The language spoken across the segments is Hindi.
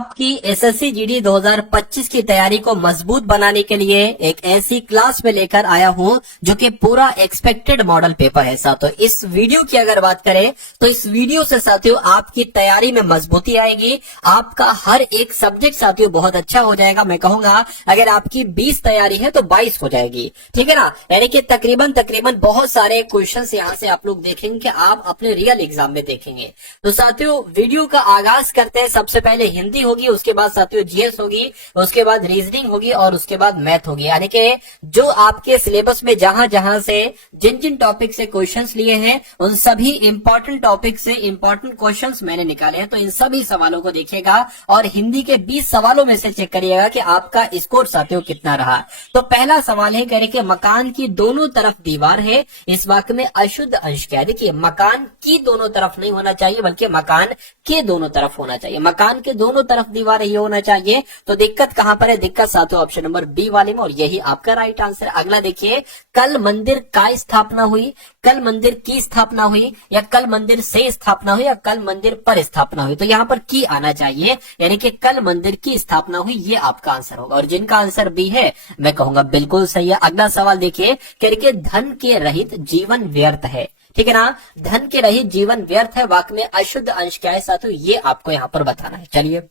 आपकी एसएससी जीडी 2025 की तैयारी को मजबूत बनाने के लिए एक ऐसी क्लास में लेकर आया हूं जो कि पूरा एक्सपेक्टेड मॉडल पेपर है साथियों। इस वीडियो की अगर बात करें तो इस वीडियो से साथियों आपकी तैयारी में मजबूती आएगी। आपका हर एक सब्जेक्ट साथियों बहुत अच्छा हो जाएगा। मैं कहूंगा अगर आपकी 20 तैयारी है तो 22 हो जाएगी, ठीक है ना। यानी कि तकरीबन बहुत सारे क्वेश्चन यहाँ से आप लोग देखेंगे कि आप अपने रियल एग्जाम में देखेंगे। तो साथियों वीडियो का आगाज करते हैं। सबसे पहले हिंदी होगी, उसके बाद साथियों जीएस होगी, उसके बाद रीजनिंग होगी और उसके बाद मैथ होगी। यानी कि जो आपके सिलेबस में जहां जहां से जिन जिन टॉपिक से क्वेश्चंस लिए हैं उन सभी इंपॉर्टेंट टॉपिक से इंपॉर्टेंट क्वेश्चंस मैंने निकाले हैं। तो इन सभी सवालों को देखिएगा और हिंदी के 20 सवालों में से चेक करिएगा कि आपका स्कोर साथियों कितना रहा। तो पहला सवाल है, कह रहे कि मकान की दोनों तरफ दीवार है, इस वाक्य में अशुद्ध अंश क्या है। देखिए मकान की दोनों तरफ नहीं होना चाहिए बल्कि मकान के दोनों तरफ होना चाहिए। मकान के दोनों तरफ दीवार ही होना चाहिए। तो दिक्कत कहां पर है? दिक्कत साथियों ऑप्शन नंबर बी वाले में, और यही आपका राइट आंसर। अगला देखिए, कल मंदिर का स्थापना हुई, कल मंदिर की स्थापना हुई, या कल मंदिर से स्थापना हुई, या कल मंदिर पर स्थापना हुई। तो यहाँ पर की आना चाहिए, यानी कि कल मंदिर की स्थापना हुई, ये आपका आंसर होगा। और जिनका आंसर बी है मैं कहूंगा बिल्कुल सही है। अगला सवाल देखिए, कह रहे धन के रहित जीवन व्यर्थ है, ठीक है ना। धन के रहित जीवन व्यर्थ है, वाक्य में अशुद्ध अंश क्या है साथियों, ये आपको यहाँ पर बताना है। चलिए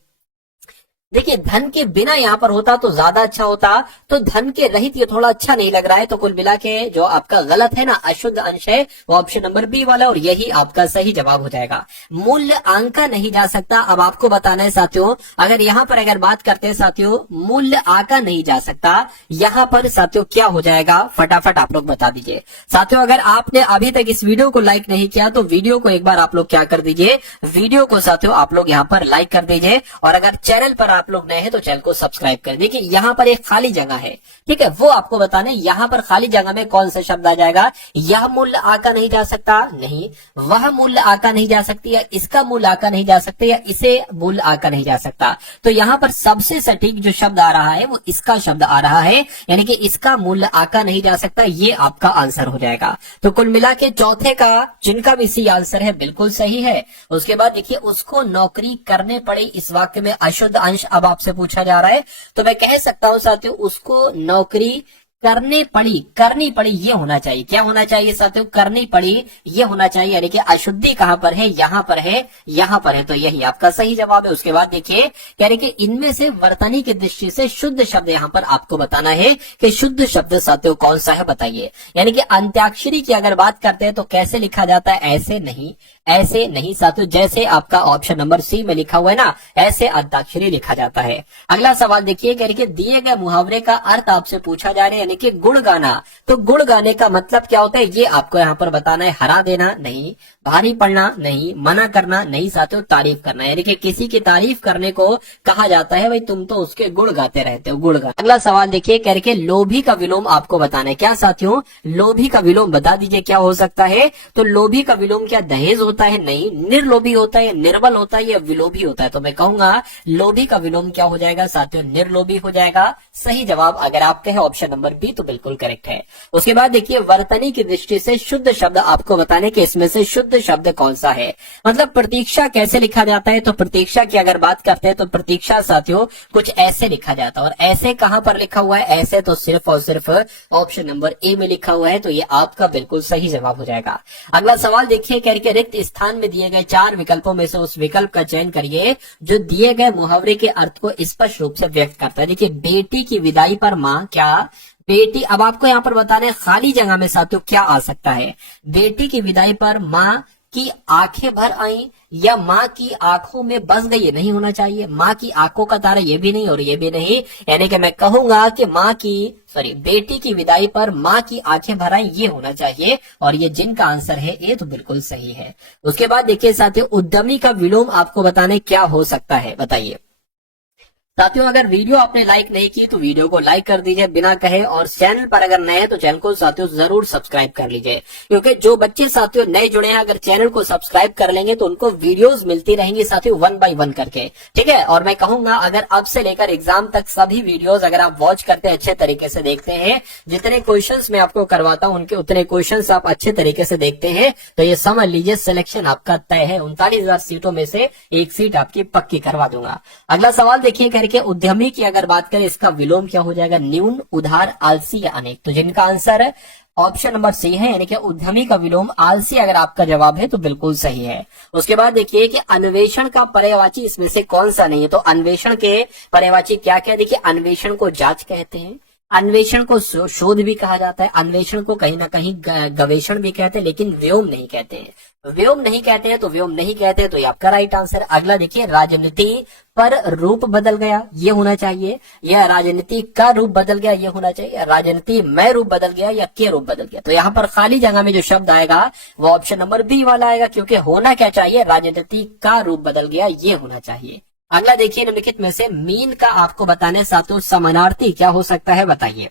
देखिए, धन के बिना यहाँ पर होता तो ज्यादा अच्छा होता, तो धन के रहित ये थोड़ा अच्छा नहीं लग रहा है। तो कुल मिला के जो आपका गलत है ना, अशुद्ध अंश है, वो ऑप्शन नंबर बी वाला, और यही आपका सही जवाब हो जाएगा। मूल्य आंका नहीं जा सकता, अब आपको बताना है साथियों। अगर यहाँ पर अगर बात करते हैं साथियों, मूल्य आंका नहीं जा सकता, यहाँ पर साथियों क्या हो जाएगा, फटाफट आप लोग बता दीजिए साथियों। अगर आपने अभी तक इस वीडियो को लाइक नहीं किया तो वीडियो को एक बार आप लोग क्या कर दीजिए, वीडियो को साथियों आप लोग यहाँ पर लाइक कर दीजिए, और अगर चैनल पर आप लोग नए हैं तो चैनल को सब्सक्राइब कर। देखिए यहाँ पर एक खाली जगह है, ठीक है, वो आपको बताने। यहाँ पर खाली जगह में कौन सा शब्द आ जाएगा? यह मूल्य आका नहीं जा सकता, नहीं। वह मूल्य आका नहीं जा सकती, या इसका मूल्य आका नहीं जा सकते, या इसे मूल्य आका नहीं जा सकता। तो यहाँ पर सबसे सटीक जो शब्द आ रहा है वो इसका शब्द आ रहा है, यानी कि इसका मूल्य आका नहीं जा सकता, ये आपका आंसर हो जाएगा। तो कुल मिला के चौथे का जिनका भी सी आंसर है बिल्कुल सही है। उसके बाद देखिए, उसको नौकरी करने पड़ी, इस वाक्य में अशुद्ध अंश अब आपसे पूछा जा रहा है, तो मैं कह सकता हूं साथियों उसको नौकरी करनी पड़ी ये होना चाहिए। क्या होना चाहिए साथियों? करनी पड़ी ये होना चाहिए, यानी कि अशुद्धि कहां पर है? यहाँ पर है, यहाँ पर है, तो यही आपका सही जवाब है। उसके बाद देखिए, कह रहे कि इनमें से वर्तनी की दृष्टि से शुद्ध शब्द यहाँ पर आपको बताना है कि शुद्ध शब्द साथियों कौन सा है, बताइए। यानी कि अंत्याक्षरी की अगर बात करते हैं तो कैसे लिखा जाता है? ऐसे नहीं साथियों, जैसे आपका ऑप्शन नंबर सी में लिखा हुआ है ना, ऐसे अंताक्षरी लिखा जाता है। अगला सवाल देखिए, कह रहे कि दिए गए मुहावरे का अर्थ आपसे पूछा जा रहा है, यानी कि गुण गाना। तो गुण गाने का मतलब क्या होता है ये आपको यहाँ पर बताना है। हरा देना नहीं, भारी पड़ना नहीं, मना करना नहीं साथियों, तारीफ करना। यानी कि किसी की तारीफ करने को कहा जाता है, भाई तुम तो उसके गुण गाते रहते हो, गुण गा। अगला सवाल देखिए, कह रहे लोभी का विलोम आपको बताना है। क्या साथियों? लोभी का विलोम बता दीजिए क्या हो सकता है। तो लोभी का विलोम क्या दहेज होता है? नहीं। निर्लोभी होता है, निर्बल होता है, या विलोभी होता है? तो मैं कहूंगा लोभी का विलोम क्या हो जाएगा साथियों? निर्लोभी हो जाएगा। सही जवाब अगर आप कहे ऑप्शन नंबर बी तो बिल्कुल करेक्ट है। उसके बाद देखिए, वर्तनी की दृष्टि से शुद्ध शब्द आपको बताने के इसमें से शुद्ध शब्द कौन सा है, मतलब प्रतीक्षा कैसे लिखा जाता है। तो प्रतीक्षा की अगर बात करते हैं तो प्रतीक्षा साथियों कुछ ऐसे लिखा जाता है, और ऐसे कहां पर लिखा हुआ है? ऐसे तो सिर्फ और सिर्फ ऑप्शन नंबर ए में लिखा हुआ है, तो ये आपका बिल्कुल सही जवाब हो जाएगा। अगला सवाल देखिए, कह रहे रिक्त स्थान में दिए गए 4 विकल्पों में से उस विकल्प का चयन करिए जो दिए गए मुहावरे के अर्थ को स्पष्ट रूप से व्यक्त करता है। देखिए, बेटी की विदाई पर माँ, क्या बेटी, अब आपको यहाँ पर बताना है खाली जगह में साथियों क्या आ सकता है। बेटी की विदाई पर माँ की आंखें भर आई, या माँ की आंखों में बस गई, ये नहीं होना चाहिए। माँ की आंखों का तारा, ये भी नहीं और ये भी नहीं। यानी कि मैं कहूंगा कि बेटी की विदाई पर माँ की आंखें भर आई, ये होना चाहिए, और ये जिनका आंसर है ये तो बिल्कुल सही है। उसके बाद देखिए साथियों, उद्यमी का विलोम आपको बताने क्या हो सकता है, बताइए साथियों अगर वीडियो आपने लाइक नहीं की तो वीडियो को लाइक कर दीजिए बिना कहे, और चैनल पर अगर नए हैं तो चैनल को साथियों जरूर सब्सक्राइब कर लीजिए, क्योंकि जो बच्चे साथियों नए जुड़े हैं अगर चैनल को सब्सक्राइब कर लेंगे तो उनको वीडियोस मिलती रहेंगी साथियों 1 बाय 1 करके, ठीक है। और मैं कहूंगा अगर अब से लेकर एग्जाम तक सभी वीडियोस अगर आप वॉच करते हैं, अच्छे तरीके से देखते हैं, जितने क्वेश्चंस मैं आपको करवाता हूं उनके उतने क्वेश्चंस आप अच्छे तरीके से देखते हैं, तो ये समझ लीजिए सिलेक्शन आपका तय है। 39,000 सीटों में से एक सीट आपकी पक्की करवा दूंगा। अगला सवाल देखिए करके, उद्यमी की अगर बात करें इसका विलोम क्या हो जाएगा, न्यून, उधार, आलसी या अनेक। तो जिनका आंसर है ऑप्शन नंबर सी है, यानी कि उद्यमी का विलोम आलसी अगर आपका जवाब है तो बिल्कुल सही है। उसके बाद देखिए कि अन्वेषण का पर्यायवाची इसमें से कौन सा नहीं है, तो अन्वेषण के पर्यायवाची क्या क्या, देखिए अन्वेषण को जांच कहते हैं, अन्वेषण को शोध भी कहा जाता है, अन्वेषण को कहीं ना कहीं गवेषण भी कहते हैं, लेकिन व्योम नहीं कहते हैं। व्योम नहीं कहते हैं तो व्योम नहीं कहते, तो ये आपका राइट आंसर। अगला देखिए, राजनीति पर रूप बदल गया, ये होना चाहिए, या राजनीति का रूप बदल गया ये होना चाहिए, राजनीति में रूप बदल गया या के रूप बदल गया। तो यहाँ पर खाली जगह में जो शब्द आएगा वो ऑप्शन नंबर बी वाला आएगा, क्योंकि होना क्या चाहिए, राजनीति का रूप बदल गया ये होना चाहिए। अगला देखिए, निम्नलिखित में से मीन का आपको बताने साथियों समानार्थी क्या हो सकता है, बताइए।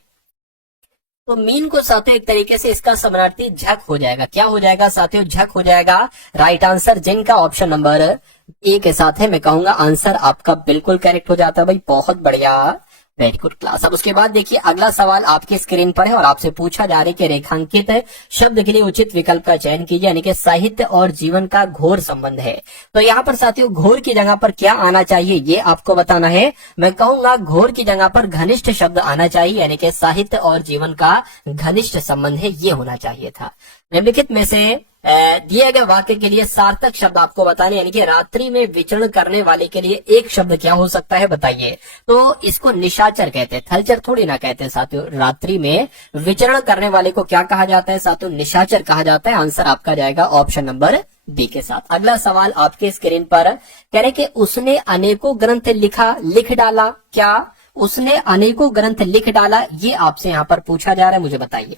तो मीन को साथियों एक तरीके से इसका समानार्थी झक हो जाएगा, क्या हो जाएगा साथियों, झक हो जाएगा। राइट आंसर जिनका ऑप्शन नंबर ए के साथ है, मैं कहूंगा आंसर आपका बिल्कुल करेक्ट हो जाता है भाई, बहुत बढ़िया, वेरी गुड क्लास। अब उसके बाद देखिए अगला सवाल आपके स्क्रीन पर है और आपसे पूछा जा रहा है कि रेखांकित शब्द के लिए उचित विकल्प का चयन कीजिए, यानी कि साहित्य और जीवन का घोर संबंध है। तो यहाँ पर साथियों घोर की जगह पर क्या आना चाहिए ये आपको बताना है। मैं कहूंगा घोर की जगह पर घनिष्ठ शब्द आना चाहिए, यानी कि साहित्य और जीवन का घनिष्ठ संबंध है ये होना चाहिए था। निम्नलिखित में से दिए गए वाक्य के लिए सार्थक शब्द आपको बताने, यानी कि रात्रि में विचरण करने वाले के लिए एक शब्द क्या हो सकता है, बताइए। तो इसको निशाचर कहते हैं, थलचर थोड़ी ना कहते हैं साथियों। रात्रि में विचरण करने वाले को क्या कहा जाता है साथियों, निशाचर कहा जाता है। आंसर आपका जाएगा ऑप्शन नंबर बी के साथ। अगला सवाल आपके स्क्रीन पर कह रहे कि उसने अनेकों ग्रंथ लिख डाला, क्या उसने अनेकों ग्रंथ लिख डाला, ये आपसे यहाँ पर पूछा जा रहा है, मुझे बताइए।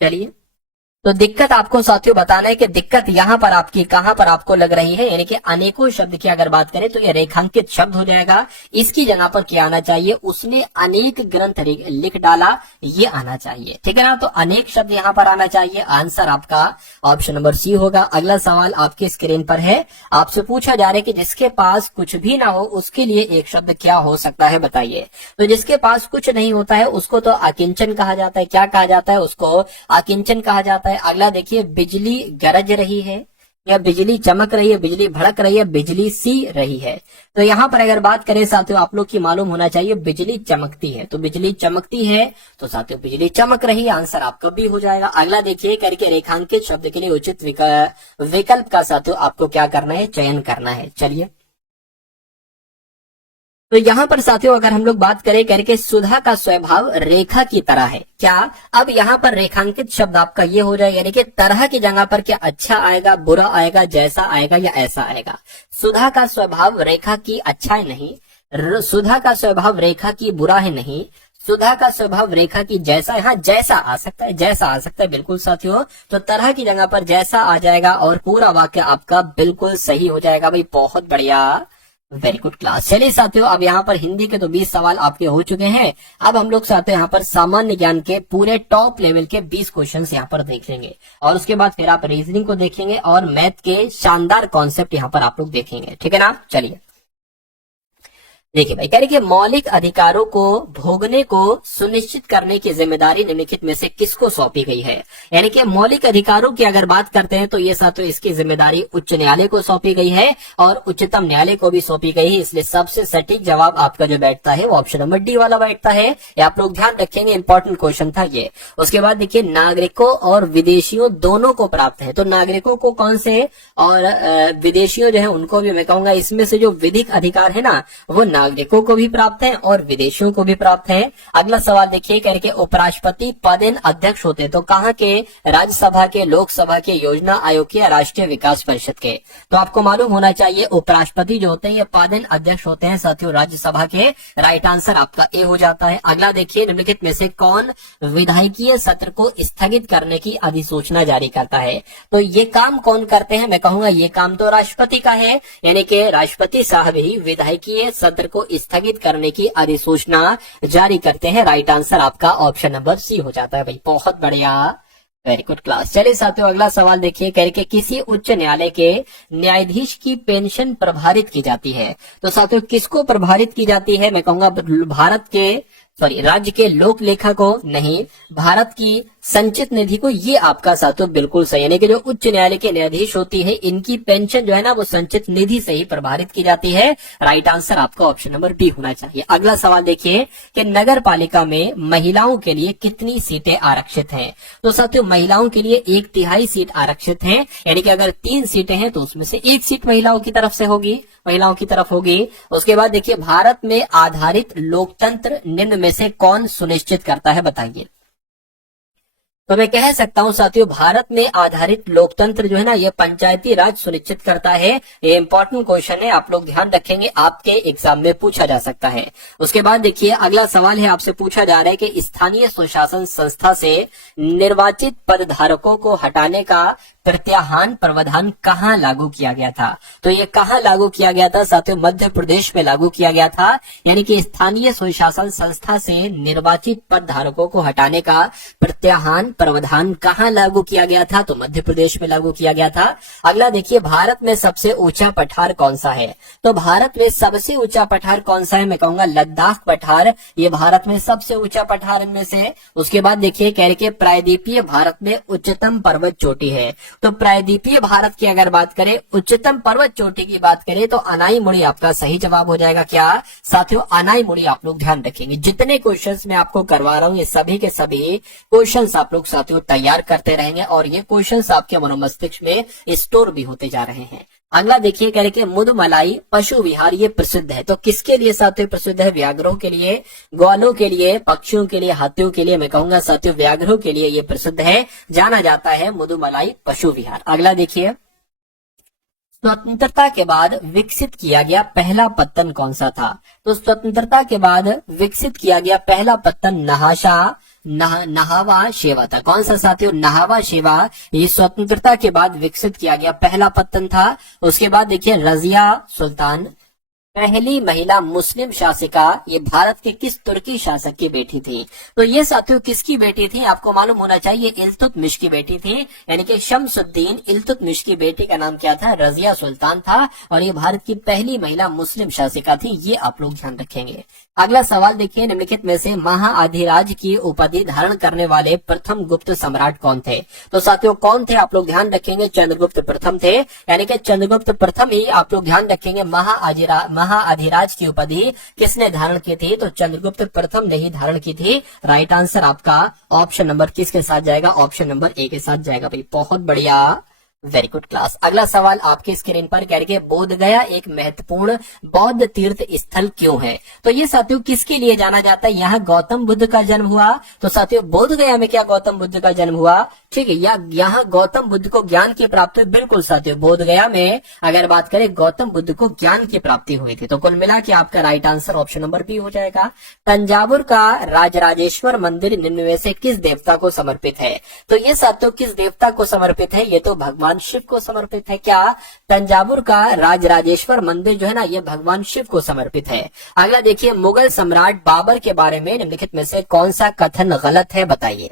चलिए, तो दिक्कत आपको साथियों बताना है कि दिक्कत यहाँ पर आपकी कहां पर आपको लग रही है, यानी कि अनेकों शब्द की अगर बात करें तो ये रेखांकित शब्द हो जाएगा। इसकी जगह पर क्या आना चाहिए, उसने अनेक ग्रंथ लिख डाला ये आना चाहिए, ठीक है ना। तो अनेक शब्द यहाँ पर आना चाहिए, आंसर आपका ऑप्शन नंबर सी होगा। अगला सवाल आपके स्क्रीन पर है, आपसे पूछा जा रहा है कि जिसके पास कुछ भी ना हो उसके लिए एक शब्द क्या हो सकता है, बताइए। तो जिसके पास कुछ नहीं होता है उसको तो अकिंचन कहा जाता है, क्या कहा जाता है, उसको अकिंचन कहा जाता है। अगला देखिए, बिजली गरज रही है या बिजली चमक रही है, बिजली भड़क रही है, बिजली सी रही है। तो यहाँ पर अगर बात करें साथियों, आप लोग की मालूम होना चाहिए बिजली चमकती है, तो बिजली चमकती है तो साथियों बिजली चमक रही है, आंसर आपका भी हो जाएगा। अगला देखिए करके रेखांकित शब्द के लिए उचित विकल्प का साथियों आपको क्या करना है, चयन करना है। चलिए, तो यहाँ पर साथियों अगर हम लोग बात करें करके सुधा का स्वभाव रेखा की तरह है, क्या अब यहाँ पर रेखांकित शब्द आपका ये हो जाए, यानी कि तरह की जगह पर क्या अच्छा आएगा, बुरा आएगा, जैसा आएगा या ऐसा आएगा। सुधा का स्वभाव रेखा की अच्छा है नहीं, सुधा का स्वभाव रेखा की बुरा है नहीं, सुधा का स्वभाव रेखा की जैसा है, हाँ जैसा आ सकता है, जैसा आ सकता है बिल्कुल साथियों। तो तरह की जगह पर जैसा आ जाएगा और पूरा वाक्य आपका बिल्कुल सही हो जाएगा भाई, बहुत बढ़िया, वेरी गुड क्लास। चलिए साथियों, अब यहाँ पर हिंदी के तो 20 सवाल आपके हो चुके हैं। अब हम लोग साथियों यहाँ पर सामान्य ज्ञान के पूरे टॉप लेवल के 20 क्वेश्चंस यहाँ पर देख लेंगे, और उसके बाद फिर आप रीजनिंग को देखेंगे और मैथ के शानदार कॉन्सेप्ट यहाँ पर आप लोग देखेंगे, ठीक है ना। चलिए देखिए भाई, कह रहे कि मौलिक अधिकारों को भोगने को सुनिश्चित करने की जिम्मेदारी निम्नलिखित में से किसको सौंपी गई है। यानी कि मौलिक अधिकारों की अगर बात करते हैं तो ये साथियों इसकी जिम्मेदारी उच्च न्यायालय को सौंपी गई है और उच्चतम न्यायालय को भी सौंपी गई है, इसलिए सबसे सटीक जवाब आपका जो बैठता है वो ऑप्शन नंबर डी वाला बैठता है। ये आप लोग ध्यान रखेंगे, इंपॉर्टेंट क्वेश्चन था ये। उसके बाद देखिए, नागरिकों और विदेशियों दोनों को प्राप्त है, तो नागरिकों को कौन से और विदेशियों जो है उनको भी, मैं कहूंगा इसमें से जो विधिक अधिकार है ना वो नागरिकों को भी प्राप्त है और विदेशियों को भी प्राप्त है। अगला सवाल देखिए, कह रहे उपराष्ट्रपति पदेन अध्यक्ष होते हैं तो कहाँ के, राज्यसभा के, लोकसभा के, योजना आयोग के या राष्ट्रीय विकास परिषद के। तो आपको मालूम होना चाहिए उपराष्ट्रपति जो होते हैं ये पदेन अध्यक्ष होते हैं साथियों राज्यसभा के, राइट आंसर आपका ए हो जाता है। अगला देखिए, निम्नलिखित में से कौन विधायकीय सत्र को स्थगित करने की अधिसूचना जारी करता है। तो ये काम कौन करते हैं, मैं कहूंगा ये काम तो राष्ट्रपति का है, यानी कि राष्ट्रपति साहब ही विधायकीय सत्र टेंडर को स्थगित करने की अधिसूचना जारी करते हैं। राइट आंसर आपका ऑप्शन नंबर सी हो जाता है भाई, बहुत बढ़िया, वेरी गुड क्लास। चलिए साथियों अगला सवाल देखिए, कह रहे कि किसी उच्च न्यायालय के न्यायाधीश की पेंशन प्रभारित की जाती है। तो साथियों किसको प्रभारित की जाती है? मैं कहूंगा राज्य के लोक लेखा को, नहीं, भारत की संचित निधि को। ये आपका साथियों बिल्कुल सही, यानी कि जो उच्च न्यायालय के न्यायाधीश होती है इनकी पेंशन जो है ना वो संचित निधि से ही प्रभारित की जाती है। राइट आंसर आपका ऑप्शन नंबर डी होना चाहिए। अगला सवाल देखिए कि नगर पालिका में महिलाओं के लिए कितनी सीटें आरक्षित हैं? तो साथियों महिलाओं के लिए 1/3 सीट आरक्षित है, यानी कि अगर 3 सीटें हैं तो उसमें से 1 सीट महिलाओं की तरफ से होगी, महिलाओं की तरफ होगी। उसके बाद देखिए भारत में आधारित लोकतंत्र निम्न में से कौन सुनिश्चित करता है, बताइए। तो मैं कह सकता हूं साथियों भारत में आधारित लोकतंत्र जो है ना ये पंचायती राज सुनिश्चित करता है। ये इंपॉर्टेंट क्वेश्चन है, आप लोग ध्यान रखेंगे, आपके एग्जाम में पूछा जा सकता है। उसके बाद देखिए अगला सवाल है, आपसे पूछा जा रहा है कि स्थानीय स्वशासन संस्था से निर्वाचित पदधारकों को हटाने का प्रत्याहान प्रावधान कहाँ लागू किया गया था? तो ये कहाँ लागू किया गया था साथियों? मध्य प्रदेश में लागू किया गया था, यानी कि स्थानीय स्वशासन संस्था से निर्वाचित पदधारकों को हटाने का प्रत्याहान प्रावधान कहाँ लागू किया गया था? तो मध्य प्रदेश में लागू किया गया था। अगला देखिए भारत में सबसे ऊंचा पठार कौन सा है? तो भारत में सबसे ऊंचा पठार कौन सा है? मैं कहूंगा लद्दाख पठार, ये भारत में सबसे ऊंचा पठार इनमें से। उसके बाद देखिए कह रहे कि प्रायद्वीपीय भारत में उच्चतम पर्वत चोटी है। तो प्रायद्वीपीय भारत की अगर बात करें, उच्चतम पर्वत चोटी की बात करें तो अनाईमुड़ी आपका सही जवाब हो जाएगा। क्या साथियों? अनाईमुड़ी। आप लोग ध्यान रखेंगे, जितने क्वेश्चंस मैं आपको करवा रहा हूँ ये सभी के सभी क्वेश्चंस आप लोग साथियों तैयार करते रहेंगे और ये क्वेश्चंस आपके मनोमस्तिष्क में स्टोर भी होते जा रहे हैं। अगला देखिए कह रहे कि मुदुमलाई पशु विहार ये प्रसिद्ध है। तो किसके लिए साथियों प्रसिद्ध है? व्याघ्रों के लिए, ग्वालों के लिए, पक्षियों के लिए, हाथियों के लिए। मैं कहूंगा साथियों व्याघ्रों के लिए ये प्रसिद्ध है, जाना जाता है मुदुमलाई पशु विहार। अगला देखिए स्वतंत्रता के बाद विकसित किया गया पहला पत्तन कौन सा था? तो स्वतंत्रता के बाद विकसित किया गया पहला पत्तन नहावा शेवा था। कौन सा साथियों? नहावा शेवा। ये स्वतंत्रता के बाद विकसित किया गया पहला पत्तन था। उसके बाद देखिए रजिया सुल्तान पहली महिला मुस्लिम शासिका, ये भारत के किस तुर्की शासक की बेटी थी? तो ये साथियों किसकी बेटी थी? आपको मालूम होना चाहिए इल्तुतमिश की बेटी थी, यानी कि शमसुद्दीन इल्तुतमिश की बेटी का नाम क्या था? रजिया सुल्तान था, और ये भारत की पहली महिला मुस्लिम शासिका थी। ये आप लोग ध्यान रखेंगे। अगला सवाल देखिए निम्नलिखित में से महाअधिराज की उपाधि धारण करने वाले प्रथम गुप्त सम्राट कौन थे? तो साथियों कौन थे? आप लोग ध्यान रखेंगे चंद्रगुप्त प्रथम थे, यानी कि चंद्रगुप्त प्रथम ही आप लोग ध्यान रखेंगे। महाअधिराज की उपाधि किसने धारण की थी? तो चंद्रगुप्त प्रथम ने ही धारण की थी। राइट आंसर आपका ऑप्शन नंबर किसके साथ जाएगा? ऑप्शन नंबर ए के साथ जाएगा भाई, बहुत बढ़िया, वेरी गुड क्लास। अगला सवाल आपके स्क्रीन पर कह रहे बोध गया एक महत्वपूर्ण बौद्ध तीर्थ स्थल क्यों है? तो ये साथियों किसके लिए जाना जाता है? यहाँ गौतम बुद्ध का जन्म हुआ। तो साथियों बोध गया में क्या गौतम बुद्ध का जन्म हुआ? ठीक है, या यहाँ गौतम बुद्ध को ज्ञान की प्राप्ति? बिल्कुल साथियों, बोध गया में अगर बात करें गौतम बुद्ध को ज्ञान की प्राप्ति हुई थी। तो कुल मिला के आपका right answer option number B हो जाएगा। तंजावुर का राजराजेश्वर मंदिर निम्न में से किस देवता को समर्पित है? तो ये साथियों किस देवता को समर्पित है? ये तो भगवान शिव को समर्पित है। क्या तंजावुर का राजराजेश्वर मंदिर जो है ना ये भगवान शिव को समर्पित है। अगला देखिए मुगल सम्राट बाबर के बारे में निम्नलिखित में से कौन सा कथन गलत है, बताइए।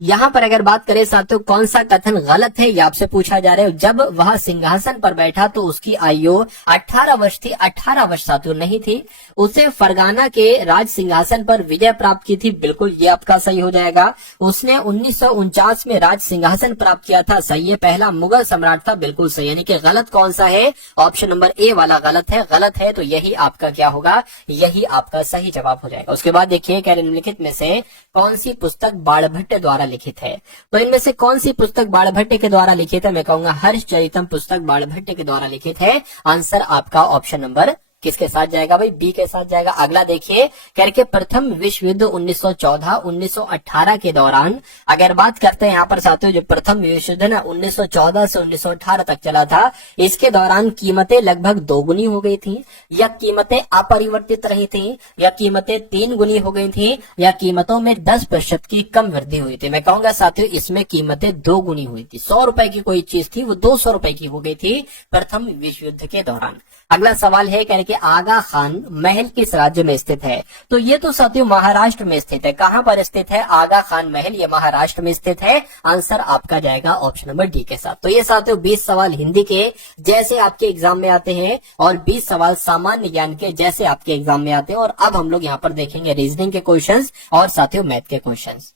यहाँ पर अगर बात करें साथियों कौन सा कथन गलत है, ये आपसे पूछा जा रहा है। जब वह सिंहासन पर बैठा तो उसकी आयु 18 वर्ष थी। 18 वर्ष साथियों नहीं थी। उसे फरगाना के राज सिंहासन पर विजय प्राप्त की थी। बिल्कुल ये आपका सही हो जाएगा। उसने 1949 में राज सिंहासन प्राप्त किया था। सही है, पहला मुगल सम्राट था। बिल्कुल सही, यानी कि गलत कौन सा है? ऑप्शन नंबर ए वाला गलत है। गलत है तो यही आपका क्या होगा? यही आपका सही जवाब हो जाएगा। उसके बाद देखिए कह रहे निम्नलिखित में से कौन सी पुस्तक बाणभट्ट द्वारा लिखित है? तो इनमें से कौन सी पुस्तक बाणभट्ट के द्वारा लिखित है? मैं कहूंगा हर्षचरितम पुस्तक बाणभट्ट के द्वारा लिखित है। आंसर आपका ऑप्शन नंबर किसके साथ जाएगा भाई? बी के साथ जाएगा। अगला देखिए कह रहे प्रथम विश्व युद्ध 1914-1918 के दौरान अगर बात करते हैं यहाँ पर साथियों जो प्रथम विश्व युद्ध ना 1914 से 1918 तक चला था, इसके दौरान कीमतें लगभग 2 गुनी हो गई थी, या कीमतें अपरिवर्तित रही थी, या कीमतें 3 गुनी हो गई थी, या कीमतों में 10% की कम वृद्धि हुई थी। मैं कहूंगा साथियों इसमें कीमतें 2 गुनी हुई थी। 100 रुपए की कोई चीज थी वो 200 रुपए की हो गई थी प्रथम विश्व युद्ध के दौरान। अगला सवाल है कह रहे कि आगा खान महल किस राज्य में स्थित है? तो ये तो साथियों महाराष्ट्र में स्थित है। कहां पर स्थित है आगा खान महल? ये महाराष्ट्र में स्थित है। आंसर आपका जाएगा ऑप्शन नंबर डी के साथ। तो ये साथियों 20 सवाल हिंदी के जैसे आपके एग्जाम में आते हैं और 20 सवाल सामान्य ज्ञान के जैसे आपके एग्जाम में आते हैं। और अब हम लोग यहाँ पर देखेंगे रीजनिंग के क्वेश्चंस और साथियों मैथ के क्वेश्चंस।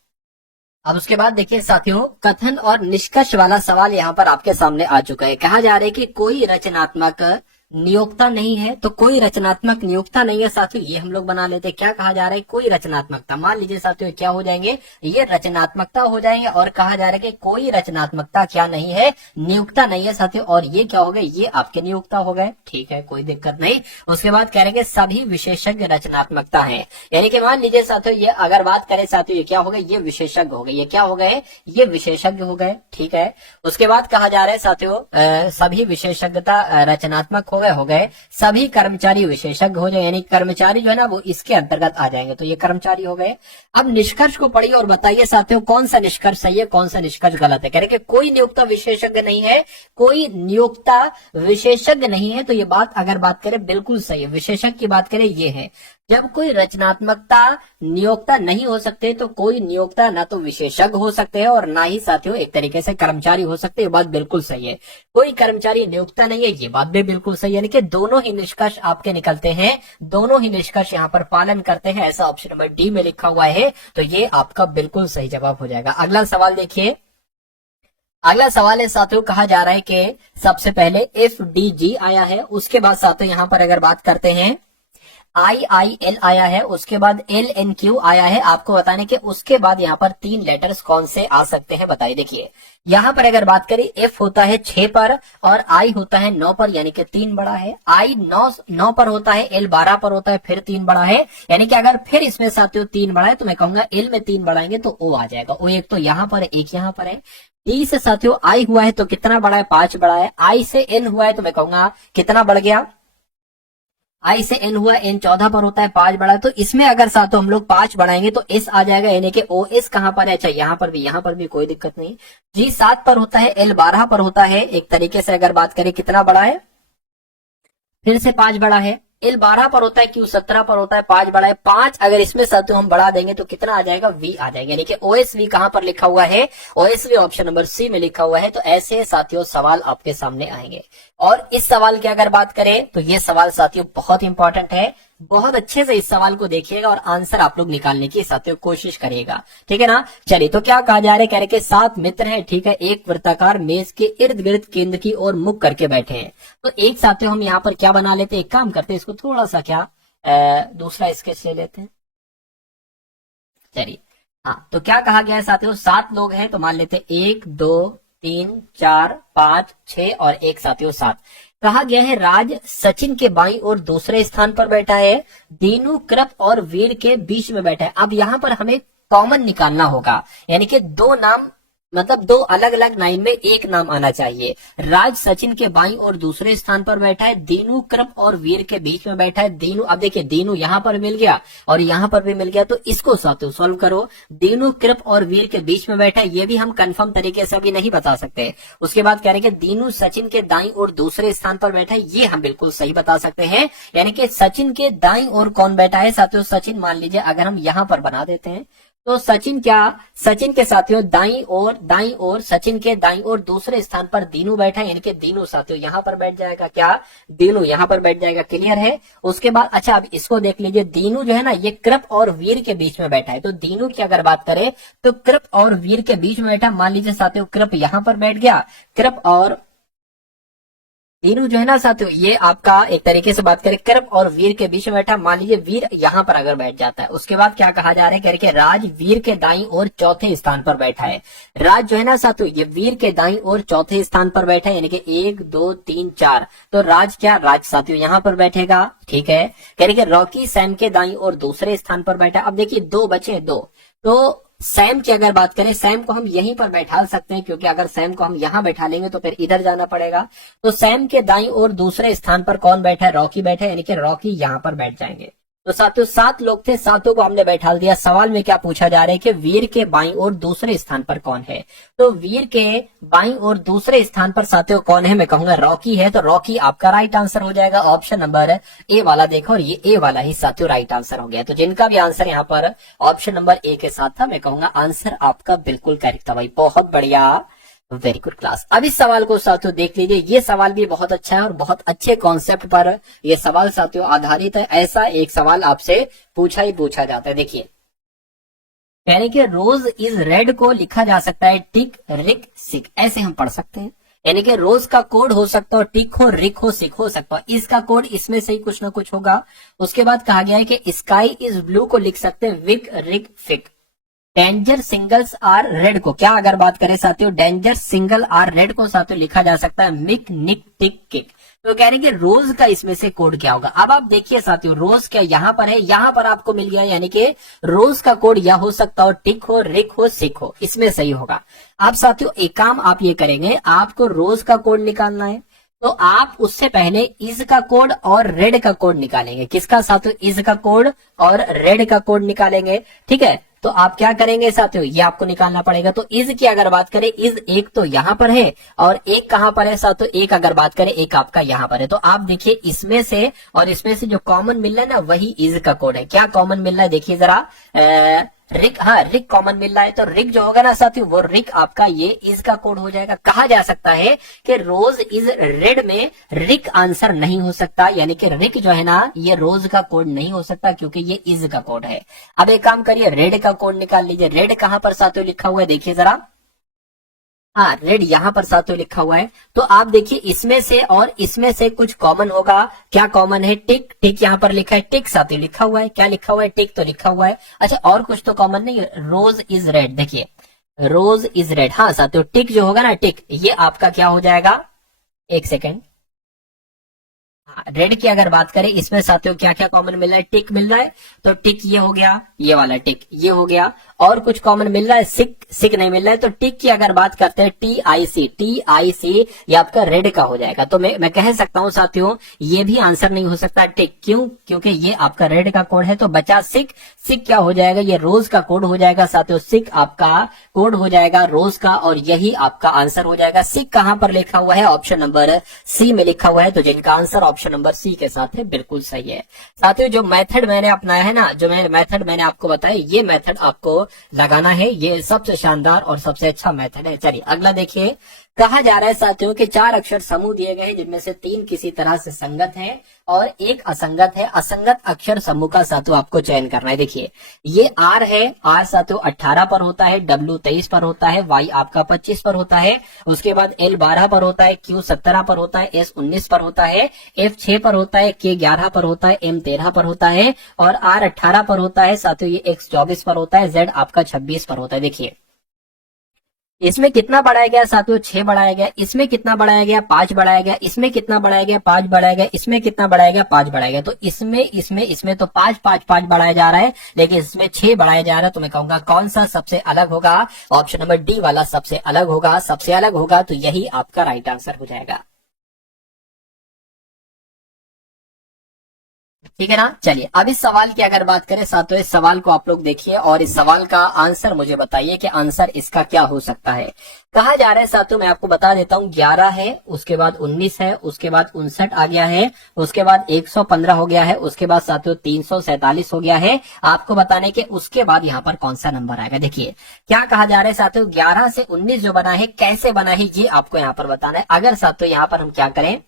अब उसके बाद देखिए साथियों, कथन और निष्कर्ष वाला सवाल यहाँ पर आपके सामने आ चुका है। कहा जा रहा है कि कोई रचनात्मक नियोक्ता नहीं है। तो कोई रचनात्मक नियोक्ता नहीं है साथियों, ये हम लोग बना लेते हैं। क्या कहा जा रहा है? कोई रचनात्मकता। मान लीजिए साथियों क्या हो जाएंगे, ये रचनात्मकता हो जाएंगे। और कहा जा रहा है कि कोई रचनात्मकता क्या नहीं है? नियोक्ता नहीं है साथियों। और ये क्या हो गए? ये आपके नियोक्ता हो गए। ठीक है, कोई दिक्कत नहीं। उसके बाद कह रहे हैं सभी विशेषज्ञ रचनात्मकता है। यानी कि मान लीजिए साथियों ये अगर बात करें साथियों, ये क्या हो गए? ये विशेषज्ञ हो गए। ये क्या हो गए? ये विशेषज्ञ हो गए। ठीक है, उसके बाद कहा जा रहा है साथियों सभी विशेषज्ञता रचनात्मक हो गए। सभी कर्मचारी विशेषज्ञ हो जाए, यानी कर्मचारी जो है ना वो इसके अंतर्गत आ जाएंगे। तो ये कर्मचारी हो गए। अब निष्कर्ष को पढ़िए और बताइए साथियों कौन सा निष्कर्ष सही है, कौन सा निष्कर्ष गलत है। कह रहे कि कोई नियोक्ता विशेषज्ञ नहीं है, कोई नियोक्ता विशेषज्ञ नहीं है। तो ये बात अगर बात करें बिल्कुल सही है। विशेषज्ञ की बात करें ये है, जब कोई रचनात्मकता नियोक्ता नहीं हो सकते तो कोई नियोक्ता ना तो विशेषज्ञ हो सकते हैं और ना ही साथियों एक तरीके से कर्मचारी हो सकते हैं। ये बात बिल्कुल सही है। कोई कर्मचारी नियोक्ता नहीं है, ये बात भी बिल्कुल सही है। यानी कि दोनों ही निष्कर्ष आपके निकलते हैं, दोनों ही निष्कर्ष यहाँ पर पालन करते हैं, ऐसा ऑप्शन नंबर डी में लिखा हुआ है। तो ये आपका बिल्कुल सही जवाब हो जाएगा। अगला सवाल देखिए, अगला सवाल है साथियों, कहा जा रहा है कि सबसे पहले FDG आया है, उसके बाद साथियों यहाँ पर अगर बात करते हैं IIL आया है, उसके बाद LNQ आया है। आपको बताने के उसके बाद यहाँ पर 3 लेटर्स कौन से आ सकते हैं बताइए। देखिए यहाँ पर अगर बात करें F होता है 6 पर और I होता है 9 पर, यानी कि 3 बड़ा है। I 9 पर होता है, L 12 पर होता है, फिर 3 बड़ा है। यानी कि अगर फिर इसमें साथियों 3 बड़ा है तो मैं कहूंगा L में 3 बढ़ाएंगे तो O आ जाएगा। O एक तो यहाँ पर है, एक यहाँ पर है। D से साथियों I हुआ है तो कितना बड़ा है? 5 बड़ा है। I से N हुआ है तो मैं कहूंगा कितना बढ़ गया? I से N हुआ, N 14 पर होता है, 5 बड़ा है। तो इसमें अगर साथियों हम लोग 5 बढ़ाएंगे तो S आ जाएगा, यानी कि OS कहां पर है? अच्छा यहाँ पर भी कोई दिक्कत नहीं। G 7 पर होता है, L 12 पर होता है। एक तरीके से अगर बात करें कितना बड़ा है? फिर से 5 बड़ा है। L 12 पर होता है, Q 17 पर होता है, 5 बड़ा है। 5 अगर इसमें साथियों हम बढ़ा देंगे तो कितना आ जाएगा? V आ जाएगा। यानी कि OSV कहां पर लिखा हुआ है? OSV ऑप्शन नंबर C में लिखा हुआ है। तो ऐसे साथियों सवाल आपके सामने आएंगे। और इस सवाल की अगर बात करें तो ये सवाल साथियों बहुत इंपॉर्टेंट है। बहुत अच्छे से इस सवाल को देखिएगा और आंसर आप लोग निकालने की साथियों कोशिश करिएगा। ठीक है ना? चलिए, तो क्या कहा जा रहा है? कह रहे कि 7 मित्र हैं। ठीक है, एक वृत्ताकार मेज के इर्द गिर्द केंद्र की ओर मुख करके बैठे हैं। तो एक साथियों हम यहाँ पर क्या बना लेते हैं, एक काम करते हैं, इसको थोड़ा सा क्या दूसरा स्केच ले लेते हैं। चलिए, हाँ, तो क्या कहा गया है साथियों? 7 लोग हैं तो मान लेते हैं 1 2 3 4 5 6 और एक साथियों 7। कहा गया है राज सचिन के बाईं और दूसरे स्थान पर बैठा है, दीनू कृप और वीर के बीच में बैठा है। अब यहाँ पर हमें कॉमन निकालना होगा, यानी कि 2 नाम, मतलब 2 अलग अलग लाइन में एक नाम आना चाहिए। राज सचिन के बाईं और दूसरे स्थान पर बैठा है, दीनू कृप और वीर के बीच में बैठा है। दीनू, अब देखिए दीनू यहाँ पर मिल गया और यहाँ पर भी मिल गया, तो इसको साथियों सॉल्व करो। दीनू कृप और वीर के बीच में बैठा है, ये भी हम कंफर्म तरीके से अभी नहीं बता सकते। उसके बाद कह रहे हैं कि दीनू सचिन के दाईं और दूसरे स्थान पर बैठा है, ये हम बिल्कुल सही बता सकते हैं। यानी कि सचिन के दाईं और कौन बैठा है साथियों? सचिन। मान लीजिए अगर हम यहाँ पर बना देते हैं तो सचिन के साथियों दाईं ओर सचिन के दाईं ओर दूसरे स्थान पर दीनू बैठा है, यानी कि दीनू साथियों यहाँ पर बैठ जाएगा। क्या? दीनू यहाँ पर बैठ जाएगा। क्लियर है? उसके बाद अच्छा अब इसको देख लीजिए, दीनू जो है ना ये कृप और वीर के बीच में बैठा है। तो दीनू की अगर बात करें तो कृप और वीर के बीच में बैठा। मान लीजिए साथियों कृप यहाँ पर बैठ गया, कृप और दीनू जो है ना साथियों ये आपका एक तरीके से बात करें कृप और वीर के बीच में बैठा। मान लीजिए वीर यहाँ पर अगर बैठ जाता है, उसके बाद क्या कहा जा रहा है? कह रहे कि राज वीर के दाईं और चौथे स्थान पर बैठा है। राज जो है ना साथियों ये वीर के दाईं और चौथे स्थान पर बैठा है, यानी कि 1 2 3 4। तो राज साथियों यहाँ पर बैठेगा। ठीक है, कह रहे कि रॉकी सैम के दाईं और दूसरे स्थान पर बैठा। अब देखिए 2 बचे, 2। तो सैम की अगर बात करें, सैम को हम यहीं पर बैठा सकते हैं, क्योंकि अगर सैम को हम यहाँ बैठा लेंगे तो फिर इधर जाना पड़ेगा। तो सैम के दाईं और दूसरे स्थान पर कौन बैठा है? रॉकी बैठा है, यानी कि रॉकी यहाँ पर बैठ जाएंगे। तो साथियों 7 लोग थे, सातों को हमने बैठा दिया। सवाल में क्या पूछा जा रहा है कि वीर के बाईं और दूसरे स्थान पर कौन है। तो वीर के बाईं और दूसरे स्थान पर साथियों कौन है, मैं कहूंगा रॉकी है। तो रॉकी आपका राइट आंसर हो जाएगा, ऑप्शन नंबर ए वाला देखो, और ये ए वाला ही साथियों राइट आंसर हो गया। तो जिनका भी आंसर यहाँ पर ऑप्शन नंबर ए के साथ था, मैं कहूंगा आंसर आपका बिल्कुल करेक्ट था भाई, बहुत बढ़िया, वेरी गुड क्लास। अब इस सवाल को साथियों देख लीजिए, ये सवाल भी बहुत अच्छा है और बहुत अच्छे कॉन्सेप्ट पर ये सवाल साथियों आधारित है। ऐसा एक सवाल आपसे पूछा ही पूछा जाता है। देखिए कह रहे कि रोज इज रेड को लिखा जा सकता है टिक रिक सिक, ऐसे हम पढ़ सकते हैं। यानी कि रोज का कोड हो सकता है टिक हो रिक हो सिक हो सकता है, इसका कोड इसमें से ही कुछ ना कुछ होगा। उसके बाद कहा गया है कि स्काई इज ब्लू को लिख सकते हैं विक रिक फिक। डेंजर सिंगल्स आर रेड को क्या अगर बात करें साथियों, डेंजर सिंगल आर रेड को साथियों लिखा जा सकता है मिक निक टिक किक। तो कह रहे हैं कि रोज का इसमें से कोड क्या होगा। अब आप देखिए साथियों, रोज क्या यहां पर है, यहां पर आपको मिल गया, यानी कि रोज का कोड या हो सकता हो टिक हो रिक हो सिक हो, इसमें सही होगा। अब साथियों एक काम आप ये करेंगे, आपको रोज का कोड निकालना है, तो आप उससे पहले इज का कोड और रेड का कोड निकालेंगे। किसका साथियों, इज का कोड और रेड का कोड निकालेंगे, ठीक है। तो आप क्या करेंगे साथियों, ये आपको निकालना पड़ेगा। तो इज की अगर बात करें, इज एक तो यहां पर है और एक कहां पर है साथियों, एक अगर बात करें एक आपका यहां पर है। तो आप देखिए इसमें से और इसमें से जो कॉमन मिल रहा है ना, वही इज का कोड है। क्या कॉमन मिल रहा है देखिए जरा, रिक, हाँ रिक कॉमन मिल रहा है। तो रिक जो होगा ना साथियों, वो रिक आपका ये इज का कोड हो जाएगा। कहा जा सकता है कि रोज इज रेड में रिक आंसर नहीं हो सकता, यानी कि रिक जो है ना ये रोज का कोड नहीं हो सकता, क्योंकि ये इज का कोड है। अब एक काम करिए, रेड का कोड निकाल लीजिए। रेड कहां पर साथियों लिखा हुआ है देखिए जरा, हाँ रेड यहां पर साथियों लिखा हुआ है। तो आप देखिए इसमें से और इसमें से कुछ कॉमन होगा। क्या कॉमन है, टिक, टिक यहां पर लिखा है, टिक साथियों लिखा हुआ है। क्या लिखा हुआ है, टिक तो लिखा हुआ है। अच्छा और कुछ तो कॉमन नहीं है, रोज इज रेड, देखिए रोज इज रेड, हाँ साथियों टिक जो होगा ना, टिक ये आपका क्या हो जाएगा, एक सेकेंड, रेड की अगर बात करें इसमें साथियों क्या क्या कॉमन मिल रहा है, टिक मिल रहा है। तो टिक ये हो गया, ये वाला टिक ये हो गया। और कुछ कॉमन मिल रहा है, सिक, सिक नहीं मिल रहा है। तो टिक की अगर बात करते हैं TIC, TIC ये आपका रेड का हो जाएगा। तो मैं कह सकता हूं साथियों ये भी आंसर नहीं हो सकता टिक, क्यों, क्योंकि ये आपका रेड का कोड है। तो बचा सिक, सिक क्या हो जाएगा, ये रोज का कोड हो जाएगा साथियों। सिक आपका कोड हो जाएगा रोज का और यही आपका आंसर हो जाएगा। सिक कहां पर लिखा हुआ है, ऑप्शन नंबर सी में लिखा हुआ है। तो जिनका आंसर ऑप्शन नंबर सी के साथ है बिल्कुल सही है। साथियों जो मेथड मैंने अपनाया है ना, जो मेथड मैंने आपको बताया, ये मेथड आपको लगाना है, ये सबसे शानदार और सबसे अच्छा मेथड है। चलिए अगला देखिए, कहा जा रहा है साथियों कि 4 अक्षर समूह दिए गए जिनमें से 3 किसी तरह से संगत है और एक असंगत है। असंगत अक्षर समूह का साथियों आपको चयन करना है। देखिए ये आर है, आर साथियों 18 पर होता है, W 23 पर होता है, Y आपका 25 पर होता है, उसके बाद L 12 पर होता है, Q 17 पर होता है, S 19 पर होता है, F 6 पर होता है, K 11 पर होता है, M 13 पर होता है और R 18 पर होता है साथियों, ये X 24 पर होता है, Z आपका 26 पर होता है। देखिए इसमें कितना बढ़ाया गया साथियों, 6 बढ़ाया गया, इसमें कितना बढ़ाया गया, 5 बढ़ाया गया, इसमें कितना बढ़ाया गया, 5 बढ़ाया गया, इसमें कितना बढ़ाया गया, 5 बढ़ाया गया। तो इसमें तो 5 5 5 बढ़ाया जा रहा है, लेकिन इसमें 6 बढ़ाया जा रहा है। तो मैं कहूंगा कौन सा सबसे अलग होगा, ऑप्शन नंबर डी वाला सबसे अलग होगा। सबसे अलग होगा तो यही आपका राइट आंसर हो जाएगा, ठीक है ना। चलिए अब इस सवाल की अगर बात करें साथियों, इस सवाल को आप लोग देखिए और इस सवाल का आंसर मुझे बताइए कि आंसर इसका क्या हो सकता है। कहा जा रहा है साथियों, मैं आपको बता देता हूं, 11 है, उसके बाद 19 है, उसके बाद 59 आ गया है, उसके बाद 115 हो गया है, उसके बाद साथियों 347 हो गया है। आपको बताने के उसके बाद यहाँ पर कौन सा नंबर आएगा। देखिए क्या कहा जा रहा है साथियों, 11 से 19 जो बना है, कैसे बना है ये आपको यहाँ पर बताना है। अगर साथियों यहाँ पर हम क्या करें,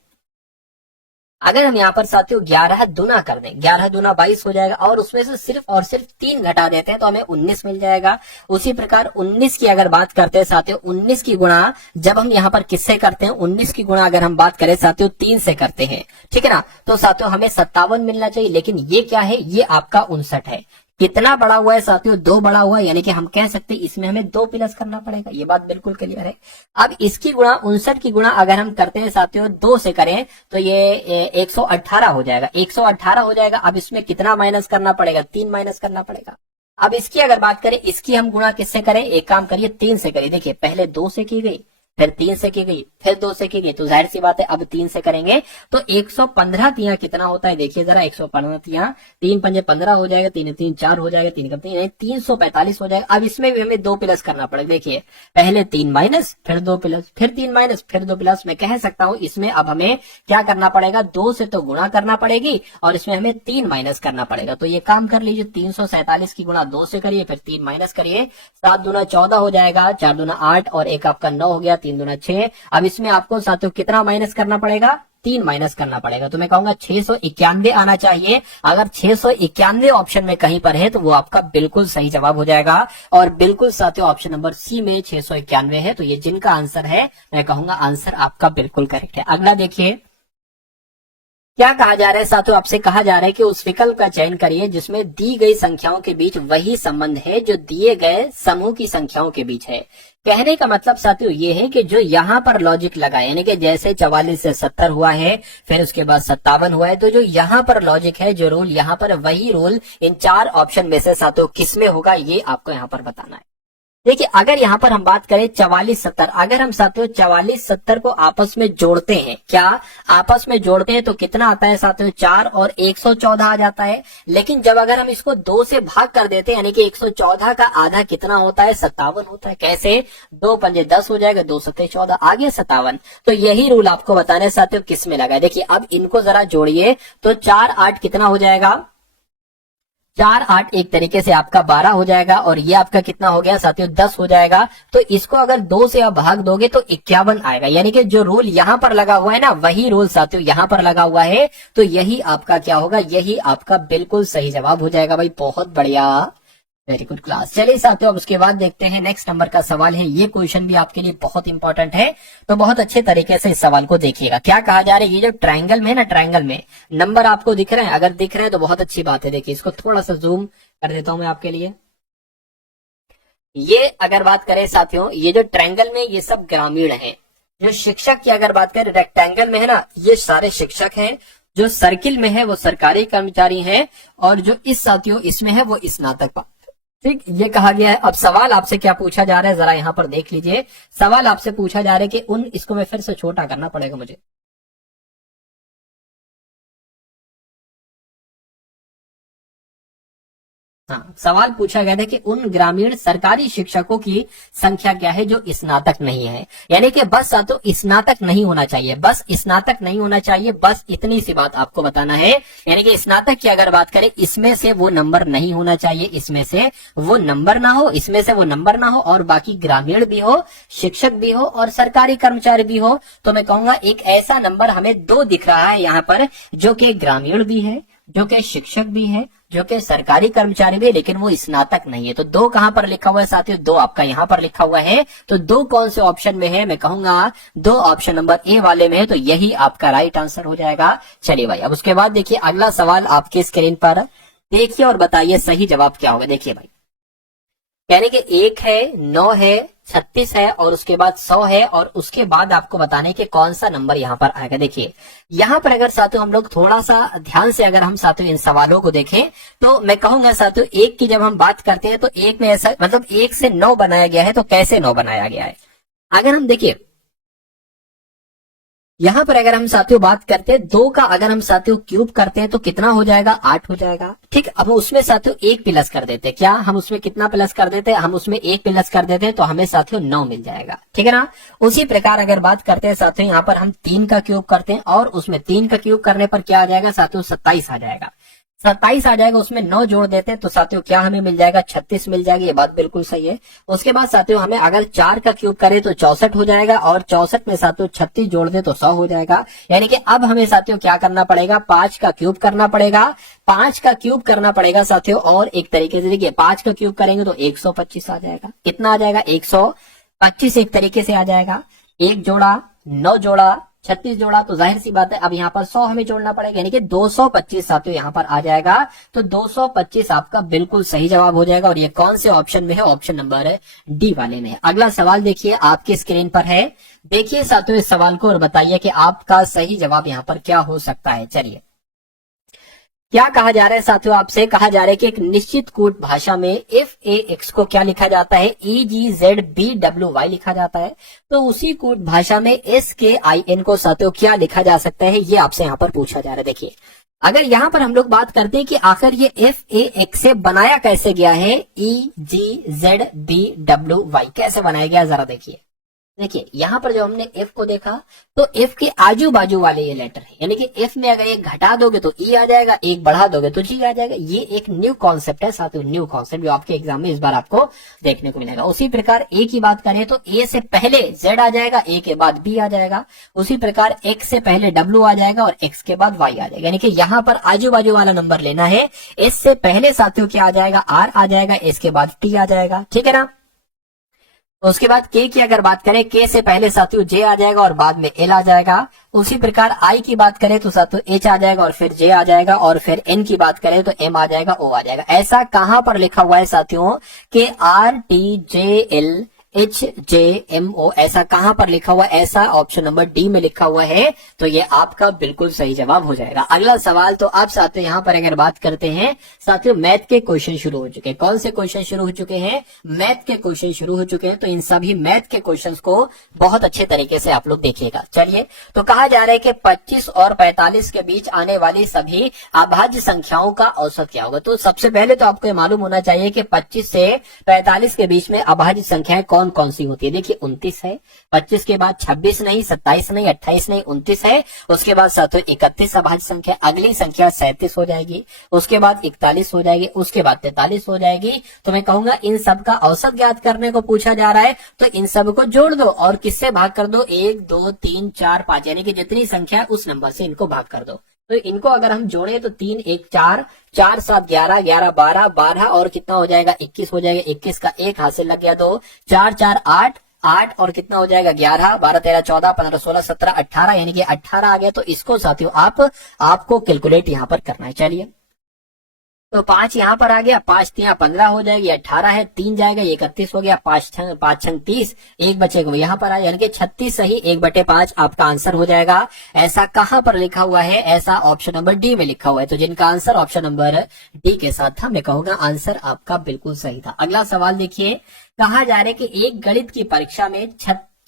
अगर हम यहाँ पर साथियों 11 दुना कर दें, 11 दुना 22 हो जाएगा और उसमें से सिर्फ और सिर्फ 3 घटा देते हैं तो हमें 19 मिल जाएगा। उसी प्रकार 19 की अगर बात करते हैं साथियों, 19 की गुणा जब हम यहाँ पर किससे करते हैं, 19 की गुणा अगर हम बात करें साथियों 3 से करते हैं, ठीक है ना। तो साथियों हमें 57 मिलना चाहिए, लेकिन ये क्या है, ये आपका 59 है। कितना बड़ा हुआ है साथियों, 2 बड़ा हुआ है, यानी कि हम कह सकते हैं इसमें हमें 2 प्लस करना पड़ेगा। ये बात बिल्कुल क्लियर है। अब इसकी गुणा 59 की गुणा अगर हम करते हैं साथियों 2 से करें तो ये 118 हो जाएगा, 118 हो जाएगा। अब इसमें कितना माइनस करना पड़ेगा, 3 माइनस करना पड़ेगा। अब इसकी अगर बात करें, इसकी हम गुणा किससे करें, एक काम करिए 3 से करिए। देखिए पहले 2 से की गई, फिर 3 से की गई, फिर 2 से की गई, तो जाहिर सी बात है अब 3 से करेंगे तो 115 तियां कितना होता है देखिए जरा, 115 तियां, 3 पंजे 15 हो जाएगा, 3 3 4 हो जाएगा, 3 का 3 345 हो जाएगा। अब इसमें भी हमें 2 प्लस करना पड़ेगा। देखिए पहले 3 माइनस, फिर 2 प्लस, फिर 3 माइनस, फिर 2 प्लस। मैं कह सकता हूं इसमें अब हमें क्या करना पड़ेगा, 2 से तो गुणा करना पड़ेगी और इसमें हमें 3 माइनस करना पड़ेगा। तो ये काम कर लीजिए, 347 की गुणा 2 से करिए, फिर 3 माइनस करिए, 7 दूना 14 हो जाएगा, 4 दूना 8 और एक आपका 9 हो गया, 3 दूना 6। अब इसमें आपको साथियों कितना माइनस करना पड़ेगा, 3 माइनस करना पड़ेगा। तो मैं कहूंगा 691 आना चाहिए। अगर 691 ऑप्शन में कहीं पर है तो वो आपका बिल्कुल सही जवाब हो जाएगा। और बिल्कुल साथियों ऑप्शन नंबर सी में 691 है। तो ये जिनका आंसर है मैं कहूंगा आंसर आपका बिल्कुल करेक्ट है। अगला देखिए क्या कहा जा रहा है साथियों, आपसे कहा जा रहा है कि उस विकल्प का चयन करिए जिसमें दी गई संख्याओं के बीच वही संबंध है जो दिए गए समूह की संख्याओं के बीच है। कहने का मतलब साथियों ये है कि जो यहाँ पर लॉजिक लगा, यानी कि जैसे 44 से 70 हुआ है, फिर उसके बाद 57 हुआ है, तो जो यहाँ पर लॉजिक है, जो रूल यहाँ पर, वही रूल इन 4 ऑप्शन में से साथियों किसमें होगा, ये आपको यहाँ पर बताना है। देखिए अगर यहाँ पर हम बात करें 44-70, अगर हम साथियों 44-70 को आपस में जोड़ते हैं, क्या आपस में जोड़ते हैं तो कितना आता है साथियों, 4 और 114 आ जाता है। लेकिन जब अगर हम इसको 2 से भाग कर देते हैं, यानी कि 114 का आधा कितना होता है, 57 होता है। कैसे, 2 पंजे 10 हो जाएगा, 2 सत्ते 14, आगे 57। तो यही रूल आपको बताने साथियों किस में लगा है। देखिए अब इनको जरा जोड़िए तो 4 8 कितना हो जाएगा, 4 8 एक तरीके से आपका 12 हो जाएगा और ये आपका कितना हो गया साथियों, 10 हो जाएगा। तो इसको अगर 2 से आप भाग दोगे तो 51 आएगा। यानी कि जो रूल यहाँ पर लगा हुआ है ना, वही रूल साथियों यहाँ पर लगा हुआ है। तो यही आपका क्या होगा, यही आपका बिल्कुल सही जवाब हो जाएगा। भाई बहुत बढ़िया, वेरी गुड क्लास। चलिए साथियों अब उसके बाद देखते हैं नेक्स्ट नंबर का सवाल है। ये क्वेश्चन भी आपके लिए बहुत इंपॉर्टेंट है, तो बहुत अच्छे तरीके से इस सवाल को देखिएगा। क्या कहा जा रहा है, ये जो ट्रायंगल में है ना, ट्रायंगल में नंबर आपको दिख रहे हैं, अगर दिख रहे हैं तो बहुत अच्छी बात है। देखिए इसको थोड़ा सा जूम कर देता हूं मैं आपके लिए। ये अगर बात करें साथियों, ये जो ट्रायंगल में ये सब ग्रामीण है। जो शिक्षक की अगर बात करें, रेक्टेंगल में है ना, ये सारे शिक्षक हैं। जो सर्किल में है वो सरकारी कर्मचारी हैं और जो इस साथियों इसमें है वो स्नातक। ठीक, ये कहा गया है। अब सवाल आपसे क्या पूछा जा रहा है, जरा यहां पर देख लीजिए। सवाल आपसे पूछा जा रहा है कि उन, इसको मैं फिर से छोटा करना पड़ेगा मुझे। हाँ, सवाल पूछा गया था कि उन ग्रामीण सरकारी शिक्षकों की संख्या क्या है जो स्नातक नहीं है। यानी कि बस तो स्नातक नहीं होना चाहिए, बस स्नातक नहीं होना चाहिए, बस इतनी सी बात आपको बताना है। यानी कि स्नातक की अगर बात करें, इसमें से वो नंबर नहीं होना चाहिए, इसमें से वो नंबर ना हो, इसमें से वो नंबर ना हो, और बाकी ग्रामीण भी हो, शिक्षक भी हो और सरकारी कर्मचारी भी हो। तो मैं कहूंगा एक ऐसा नंबर हमें 2 दिख रहा है यहाँ पर, जो कि ग्रामीण भी है, जो कि शिक्षक भी है, जो कि सरकारी कर्मचारी भी है, लेकिन वो स्नातक नहीं है। तो 2 कहां पर लिखा हुआ है साथियों, 2 आपका यहां पर लिखा हुआ है। तो 2 कौन से ऑप्शन में है, मैं कहूंगा 2 ऑप्शन नंबर ए वाले में है। तो यही आपका राइट आंसर हो जाएगा। चलिए भाई अब उसके बाद देखिए अगला सवाल आपके स्क्रीन पर देखिए और बताइए सही जवाब क्या होगा। देखिए भाई, यानी कि 1 है, 9 है, 36 है और उसके बाद 100 है, और उसके बाद आपको बताने के कौन सा नंबर यहाँ पर आएगा। देखिए यहाँ पर अगर साथियों हम लोग थोड़ा सा ध्यान से अगर हम साथियों इन सवालों को देखें, तो मैं कहूंगा साथियों 1 की जब हम बात करते हैं तो 1 में ऐसा, मतलब 1 से 9 बनाया गया है। तो कैसे 9 बनाया गया है, अगर हम देखिए यहाँ पर अगर हम साथियों बात करते हैं 2 का, अगर हम साथियों क्यूब करते हैं तो कितना हो जाएगा, 8 हो जाएगा। ठीक, अब उसमें साथियों 1 प्लस कर देते हैं। क्या हम उसमें कितना प्लस कर देते हैं, हम उसमें 1 प्लस कर देते हैं, तो हमें साथियों 9 मिल जाएगा। ठीक है ना। उसी प्रकार अगर बात करते हैं साथियों, यहाँ पर हम 3 का क्यूब करते हैं और उसमें 3 का क्यूब करने पर क्या आ जाएगा साथियों, 27 आ जाएगा। 27 आ जाएगा, उसमें 9 जोड़ देते हैं तो साथियों क्या हमें मिल जाएगा, 36 मिल जाएगी। ये बात बिल्कुल सही है। उसके बाद साथियों हमें अगर 4 का क्यूब करें तो 64 हो जाएगा, और 64 में साथियों 36 जोड़ दे तो 100 हो जाएगा। यानी कि अब हमें साथियों क्या करना पड़ेगा, 5 का क्यूब करना पड़ेगा। 5 का क्यूब करना पड़ेगा साथियों, और एक तरीके से देखिए 5 का क्यूब करेंगे तो 125 आ जाएगा। कितना आ जाएगा, 125 एक तरीके से आ जाएगा। 1 जोड़ा, 9 जोड़ा, 36 जोड़ा, तो जाहिर सी बात है अब यहाँ पर 100 हमें जोड़ना पड़ेगा, यानी कि 225 साथियों यहाँ पर आ जाएगा। तो 225 आपका बिल्कुल सही जवाब हो जाएगा। और ये कौन से ऑप्शन में है, ऑप्शन नंबर डी वाले में है। अगला सवाल देखिए आपके स्क्रीन पर है। देखिए साथियों इस सवाल को और बताइए कि आपका सही जवाब यहाँ पर क्या हो सकता है। चलिए क्या कहा जा रहा है साथियों, आपसे कहा जा रहा है कि एक निश्चित कूट भाषा में एफ ए एक्स को क्या लिखा जाता है, ई जी जेड बी डब्ल्यू वाई लिखा जाता है। तो उसी कूट भाषा में एस के आई एन को साथियों क्या लिखा जा सकता है, ये आपसे यहाँ पर पूछा जा रहा है। देखिए अगर यहाँ पर हम लोग बात करते हैं कि आखिर ये एफ ए एक्स से बनाया कैसे गया है, ई जी जेड बी डब्ल्यू वाई कैसे बनाया गया, जरा देखिए। देखिए यहाँ पर जब हमने एफ को देखा तो एफ के आजू बाजू वाले ये लेटर है, यानी कि एफ में अगर एक घटा दोगे तो ई आ जाएगा, एक बढ़ा दोगे तो जी आ जाएगा। ये एक न्यू कॉन्सेप्ट है साथियों, न्यू कॉन्सेप्ट जो आपके एग्जाम में इस बार आपको देखने को मिलेगा। उसी प्रकार ए की बात करें तो ए से पहले जेड आ जाएगा, ए के बाद बी आ जाएगा। उसी प्रकार एक्स से पहले डब्ल्यू आ जाएगा और एक्स के बाद वाई आ जाएगा, यानी कि यहाँ पर आजू बाजू वाला नंबर लेना है। एस से पहले साथियों क्या आ जाएगा, आर आ जाएगा, एस के बाद टी आ जाएगा, ठीक है ना। तो उसके बाद के की अगर बात करें, के से पहले साथियों जे आ जाएगा और बाद में एल आ जाएगा। उसी प्रकार आई की बात करें तो साथियों एच आ जाएगा और फिर जे आ जाएगा, और फिर एन की बात करें तो एम आ जाएगा, ओ आ जाएगा। ऐसा कहां पर लिखा हुआ है साथियों कि R T J L H J M O, ऐसा कहां पर लिखा हुआ है, ऐसा ऑप्शन नंबर डी में लिखा हुआ है। तो ये आपका बिल्कुल सही जवाब हो जाएगा। अगला सवाल, तो अब साथियों यहां पर अगर बात करते हैं साथियों, मैथ के क्वेश्चन शुरू हो चुके हैं। कौन से क्वेश्चन शुरू हो चुके हैं, मैथ के क्वेश्चन शुरू हो चुके हैं। तो इन सभी मैथ के क्वेश्चन को बहुत अच्छे तरीके से आप लोग देखिएगा। चलिए, तो कहा जा रहा है कि 25 और 45 के बीच आने वाली सभी अभाज्य संख्याओं का औसत क्या होगा। तो सबसे पहले तो आपको ये मालूम होना चाहिए कि 25 से 45 के बीच में अभाज्य संख्याएं कौन कौन सी होती है। देखिए 29 है, 25 के बाद 26 नहीं, 27 नहीं, 28 नहीं, 29 है। उसके बाद साथियों 31 अभाज्य संख्या, अगली संख्या 37 हो जाएगी, उसके बाद 41 हो जाएगी, उसके बाद 43 हो जाएगी। तो मैं कहूंगा इन सब का औसत ज्ञात करने को पूछा जा रहा है, तो इन सब को जोड़ दो और किससे भाग कर दो, 1 2 3 4 5, यानी कि जितनी संख्या उस नंबर से इनको भाग कर दो। तो इनको अगर हम जोड़े तो 3 1 4, 4 7 11, 11 12, 12 और कितना हो जाएगा 21 हो जाएगा। 21 का एक हाथ से लग गया 2, 4 4 8, 8 और कितना हो जाएगा 11, 12 13 14 15 16 17 18, यानी कि 18 आ गया। तो इसको साथियों आपको कैलकुलेट यहाँ पर करना है। चलिए, तो 5 यहाँ पर आ गया, 5 3 15 हो जाएगी, 18 है, 3 जाएगा, 31 हो गया, 5 6 30, एक बचेगा यहाँ पर आया, यानी कि 36 सही 1/5 आपका आंसर हो जाएगा। ऐसा कहां पर लिखा हुआ है, ऐसा ऑप्शन नंबर डी में लिखा हुआ है। तो जिनका आंसर ऑप्शन नंबर डी के साथ था, मैं कहूंगा आंसर आपका बिल्कुल सही था। अगला सवाल देखिए, कहा जा रहा है कि एक गणित की परीक्षा में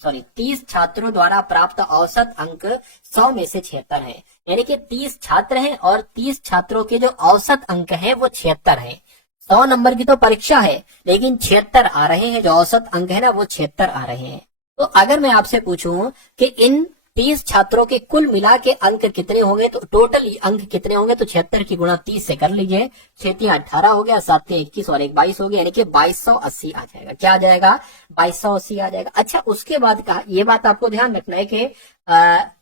30 छात्रों द्वारा प्राप्त औसत अंक 100 में से 76 है, यानी कि 30 छात्र हैं और 30 छात्रों के जो औसत अंक है वो 76 है। 100 नंबर की तो परीक्षा है, लेकिन 76 आ रहे हैं, जो औसत अंक है ना वो 76 आ रहे हैं। तो अगर मैं आपसे पूछूं कि इन 30 छात्रों के कुल मिला के अंक कितने होंगे, तो टोटल अंक कितने होंगे, तो 76 की गुणा 30 से कर लीजिए। 6 18 हो गया, 7 21 और 1 22 हो गया, यानी कि 2280 आ जाएगा। क्या आ जाएगा, 2280 आ जाएगा। अच्छा, उसके बाद कहा, ये बात आपको ध्यान रखना है कि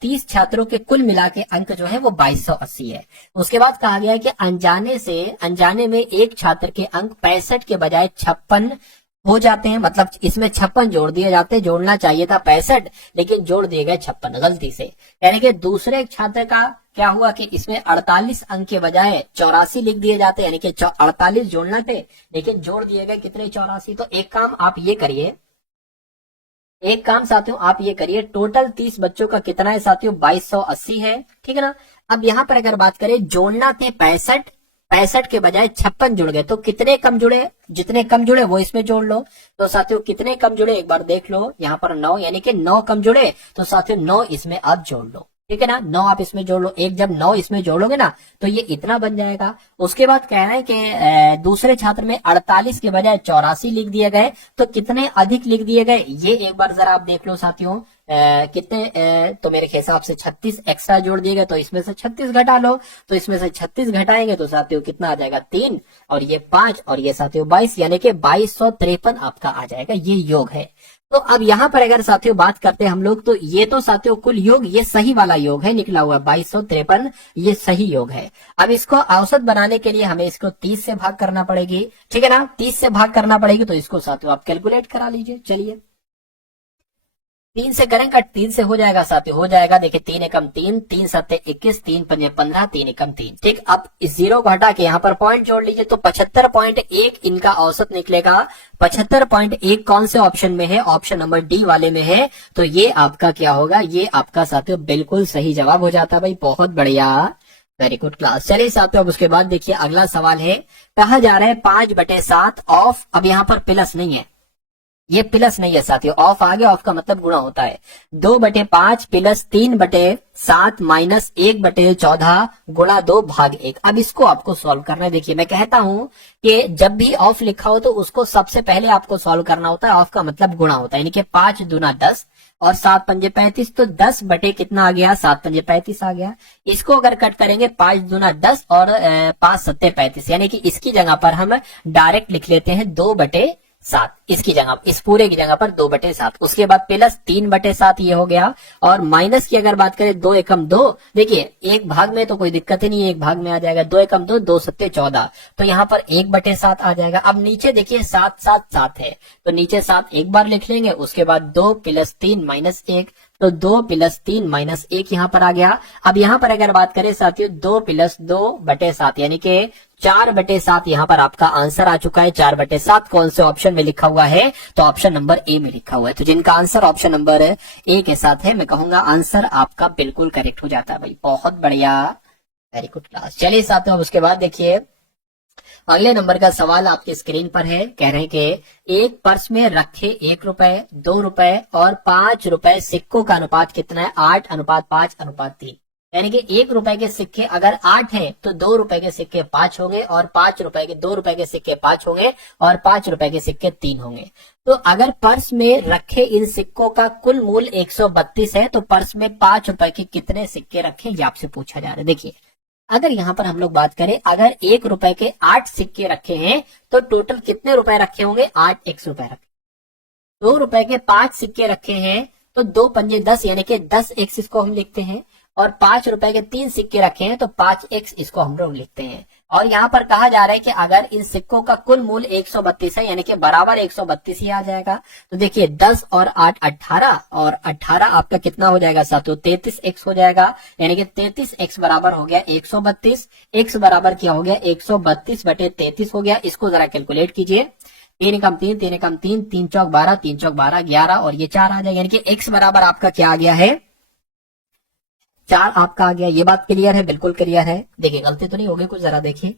30 छात्रों के कुल मिला के अंक जो है वो 2280 है। उसके बाद कहा गया है कि अनजाने में एक छात्र के अंक 65 के बजाय 56 हो जाते हैं, मतलब इसमें 56 जोड़ दिए जाते हैं। जोड़ना चाहिए था 65, लेकिन जोड़ दिए गए 56 गलती से, यानी कि दूसरे छात्र का क्या हुआ कि इसमें 48 अंक के बजाय 84 लिख दिए जाते, यानी कि 48 जोड़ना थे, लेकिन जोड़ दिए गए कितने, 84। तो एक काम आप ये करिए, एक काम साथियों आप ये करिए, टोटल 30 बच्चों का कितना है साथियों, 2280 है, ठीक है ना। अब यहाँ पर अगर बात करें, जोड़ना थे 65 के बजाय 56 जुड़ गए, तो कितने कम जुड़े, जितने कम जुड़े वो इसमें जोड़ लो। तो साथियों कितने कम जुड़े एक बार देख लो, यहाँ पर 9, यानी कि 9 कम जुड़े, तो साथियों 9 इसमें आप जोड़ लो, ठीक है ना। 9 आप इसमें जोड़ लो, एक जब 9 इसमें जोड़ोगे ना तो ये इतना बन जाएगा। उसके बाद कह रहे हैं कि दूसरे छात्र में 48 के बजाय 84 लिख दिए गए, तो कितने अधिक लिख दिए गए, ये एक बार जरा आप देख लो साथियों। कितने, तो मेरे हिसाब से 36 एक्स्ट्रा जोड़ दिए गए, तो इसमें से 36 घटा लो। तो इसमें से 36 घटाएंगे तो साथियों कितना आ जाएगा, 3 और ये 5 और ये साथियों 22, यानी कि 2253 आपका आ जाएगा। ये योग है। तो अब यहाँ पर अगर साथियों बात करते हैं हम लोग, तो ये तो साथियों कुल योग, ये सही वाला योग है, निकला हुआ 2253, ये सही योग है। अब इसको औसत बनाने के लिए हमें इसको 30 से भाग करना पड़ेगी, ठीक है ना। 30 से भाग करना पड़ेगी, तो इसको साथियों आप कैलकुलेट करा लीजिए। चलिए, 3 से करेंगे, 3 से हो जाएगा साथियों, हो जाएगा। देखिए 3 एकम 3, 3 7 21, 3 5 15, 3 एकम 3, ठीक। अब इस 0 को हटा के यहाँ पर पॉइंट जोड़ लीजिए, तो 75.1 इनका औसत निकलेगा। 75.1 कौन से ऑप्शन में है, ऑप्शन नंबर डी वाले में है। तो ये आपका क्या होगा, ये आपका साथियों बिल्कुल सही जवाब हो जाता है भाई, बहुत बढ़िया। Very good class. चलिए साथियों, अब उसके बाद देखिए अगला सवाल है, कहा जा रहा है 5/7 ऑफ, अब यहाँ पर प्लस नहीं है, ये प्लस नहीं है साथियों, ऑफ आ गया, ऑफ का मतलब गुणा होता है। 2/5 प्लस 3/7 माइनस 1/14 गुणा 2/1। अब इसको आपको सॉल्व करना है। देखिए मैं कहता हूं कि जब भी ऑफ लिखा हो तो उसको सबसे पहले आपको सॉल्व करना होता है, ऑफ का मतलब गुणा होता है, यानी कि 5 दूना 10 और 7 पंजे 35, तो 10 बटे कितना आ गया, 7 पंजे 35 आ गया। इसको अगर कट करेंगे 5 दूना 10 और 5 सत्ते 35, यानी कि इसकी जगह पर हम डायरेक्ट लिख लेते हैं 2/7, इसकी जगह, इस पूरे की जगह पर 2/7। उसके बाद प्लस 3/7 ये हो गया, और माइनस की अगर बात करें 2 एकम 2, देखिए एक भाग में तो कोई दिक्कत ही नहीं है, एक भाग में आ जाएगा, 2 एकम 2, 2 सत्ते 14, तो यहाँ पर 1/7 आ जाएगा। अब नीचे देखिए 7 7 7 है, तो नीचे 7 एक बार लिख लेंगे, उसके बाद 2 प्लस 3 माइनस 1, तो 2 प्लस 3 माइनस 1 यहाँ पर आ गया। अब यहाँ पर अगर बात करें साथियों 2 प्लस 2/7, यानी कि 4/7 यहाँ पर आपका आंसर आ चुका है। 4/7 कौन से ऑप्शन में लिखा हुआ है, तो ऑप्शन नंबर ए में लिखा हुआ है। तो जिनका आंसर ऑप्शन नंबर ए के साथ है, मैं कहूंगा आंसर आपका बिल्कुल करेक्ट हो जाता है भाई, बहुत बढ़िया, वेरी गुड क्लास। चलिए साथियों, अब उसके बाद देखिए अगले नंबर का सवाल आपकी स्क्रीन पर है। कह रहे हैं कि एक पर्स में रखे 1 रुपए, 2 रुपए और 5 रुपए सिक्कों का अनुपात कितना है, 8:5:3, यानी कि 1 रुपए के सिक्के अगर 8 हैं तो 2 रुपए के सिक्के 5 होंगे, और 2 रुपए के सिक्के 5 होंगे, और 5 रुपए के सिक्के 3 होंगे। तो अगर पर्स में रखे इन सिक्कों का कुल मूल्य 132 है, तो पर्स में 5 रुपए के कितने सिक्के रखे, ये आपसे पूछा जा रहा है। देखिए अगर यहाँ पर हम लोग बात करें, अगर 1 रुपए के 8 सिक्के रखे हैं तो टोटल कितने रुपए रखे होंगे, 8x रुपए रखे। 2 रुपए के 5 सिक्के रखे हैं तो 2 पंजे 10, यानी कि 10x इसको हम लिखते हैं, और 5 रुपए के 3 सिक्के रखे हैं तो 5x इसको हम लोग लिखते हैं। और यहाँ पर कहा जा रहा है कि अगर इन सिक्कों का कुल मूल्य 132 है, यानी कि बराबर 132 ही आ जाएगा। तो देखिए 10 और 8 18, और 18 आपका कितना हो जाएगा साथियों, 33x हो जाएगा, यानी कि 33x बराबर हो गया 132। x बराबर क्या हो गया, 132/33 हो गया। इसको जरा कैलकुलेट कीजिए, 3 एकम 3, 3 एकम 3, 3 चौक 12, 3 चौक 12, 11 और ये 4 आ जाएगा, यानी कि x बराबर आपका क्या आ गया है, 4 आपका आ गया। ये बात क्लियर है, बिल्कुल क्लियर है। देखिए गलती तो नहीं होगी कुछ, जरा देखिए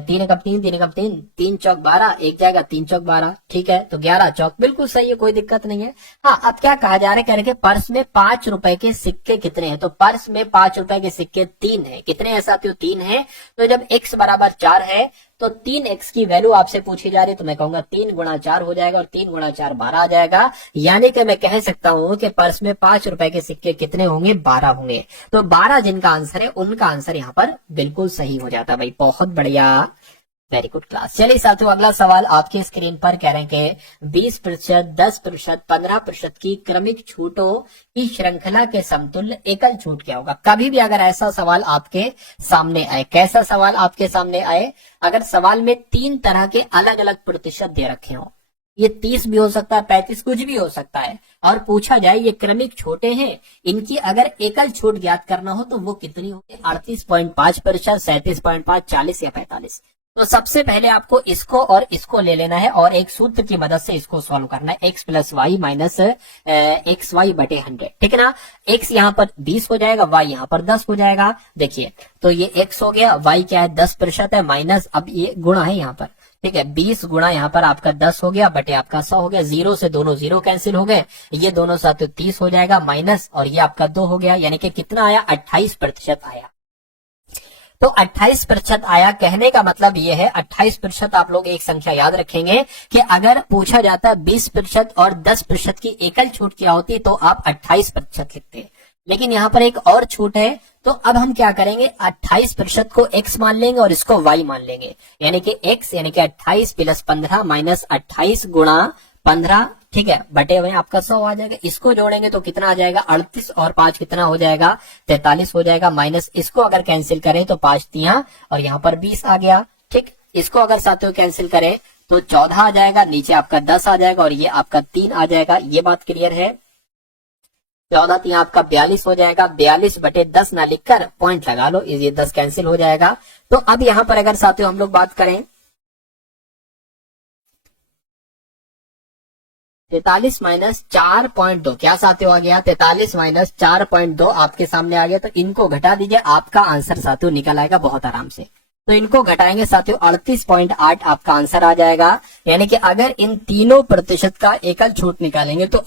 3 एकम 3, 3 एकम 3, 3 चौक 12, एक जाएगा 3 चौक 12, ठीक है, तो 11 चौक, बिल्कुल सही है, कोई दिक्कत नहीं है। हाँ, अब क्या कहा जा रहा है, कह रहे हैं पर्स में 5 रुपए के सिक्के कितने हैं, तो पर्स में 5 रुपए के सिक्के 3 है। कितने हैं साथियों, 3 है। तो जब x बराबर 4 है तो 3x की वैल्यू आपसे पूछी जा रही है, तो मैं कहूंगा 3 गुणा 4 हो जाएगा, और 3 गुणा 4 12 आ जाएगा। यानी कि मैं कह सकता हूं कि पर्स में 5 रुपए के सिक्के कितने होंगे, 12 होंगे। तो 12 जिनका आंसर है उनका आंसर यहाँ पर बिल्कुल सही हो जाता है भाई, बहुत बढ़िया, वेरी गुड क्लास। चलिए साथियों, अगला सवाल आपके स्क्रीन पर कह रहे हैं कि 20%, 10%, 15% की क्रमिक छूटों की श्रृंखला के समतुल्य एकल छूट क्या होगा। कभी भी अगर ऐसा सवाल आपके सामने आए, कैसा सवाल आपके सामने आए, अगर सवाल में 3 तरह के अलग अलग प्रतिशत दे रखे हो, ये 30 भी हो सकता है, 35 कुछ भी हो सकता है, और पूछा जाए ये क्रमिक छोटे हैं, इनकी अगर एकल छूट ज्ञात करना हो तो वो कितनी होगी, 38.5%, 37.5, 40 या 45। तो सबसे पहले आपको इसको और इसको ले लेना है, और एक सूत्र की मदद से इसको सॉल्व करना है, x plus Y minus XY/100, ठीक है ना। x यहाँ पर 20 हो जाएगा, y यहाँ पर 10 हो जाएगा। देखिए तो ये x हो गया, y क्या है 10% है, माइनस अब ये गुणा है यहाँ पर, ठीक है, 20 गुणा यहाँ पर आपका 10 हो गया, बटे आपका 100 हो गया, 0 से दोनों 0 कैंसिल हो गए, ये दोनों साथ 30 हो जाएगा, माइनस और ये आपका 2 हो गया, यानी कि कितना आया, 28% आया। तो 28% आया, कहने का मतलब ये है 28%। आप लोग एक संख्या याद रखेंगे कि अगर पूछा जाता 20% और 10% की एकल छूट क्या होती, तो आप 28% लिखते। लेकिन यहाँ पर एक और छूट है, तो अब हम क्या करेंगे, 28% को x मान लेंगे और इसको y मान लेंगे, यानी कि x यानी कि 28 प्लस 15 माइनस 28 गुणा 15, ठीक है, बटे हुए आपका 100 आ जाएगा। इसको जोड़ेंगे तो कितना आ जाएगा, 38 और 5 कितना हो जाएगा, 43 हो जाएगा, माइनस इसको अगर कैंसिल करें तो 5 तिया और यहाँ पर 20 आ गया, ठीक। इसको अगर साथियों कैंसिल करें तो 14 आ जाएगा, नीचे आपका 10 आ जाएगा, और ये आपका 3 आ जाएगा। ये बात क्लियर है, 14 3 आपका 42 हो जाएगा, 42/10 ना लिखकर पॉइंट लगा लो, ये 10 कैंसिल हो जाएगा। तो अब यहाँ पर अगर साथियों हम लोग बात करें 43 माइनस 4.2 क्या साथियों आ गया? 43 माइनस 4.2 आपके सामने आ गया। तो इनको घटा दीजिए, आपका आंसर साथियों निकल आएगा बहुत आराम से। तो इनको घटाएंगे साथियों 38.8 आपका आंसर आ जाएगा। यानी कि अगर इन तीनों प्रतिशत का एकल छूट निकालेंगे तो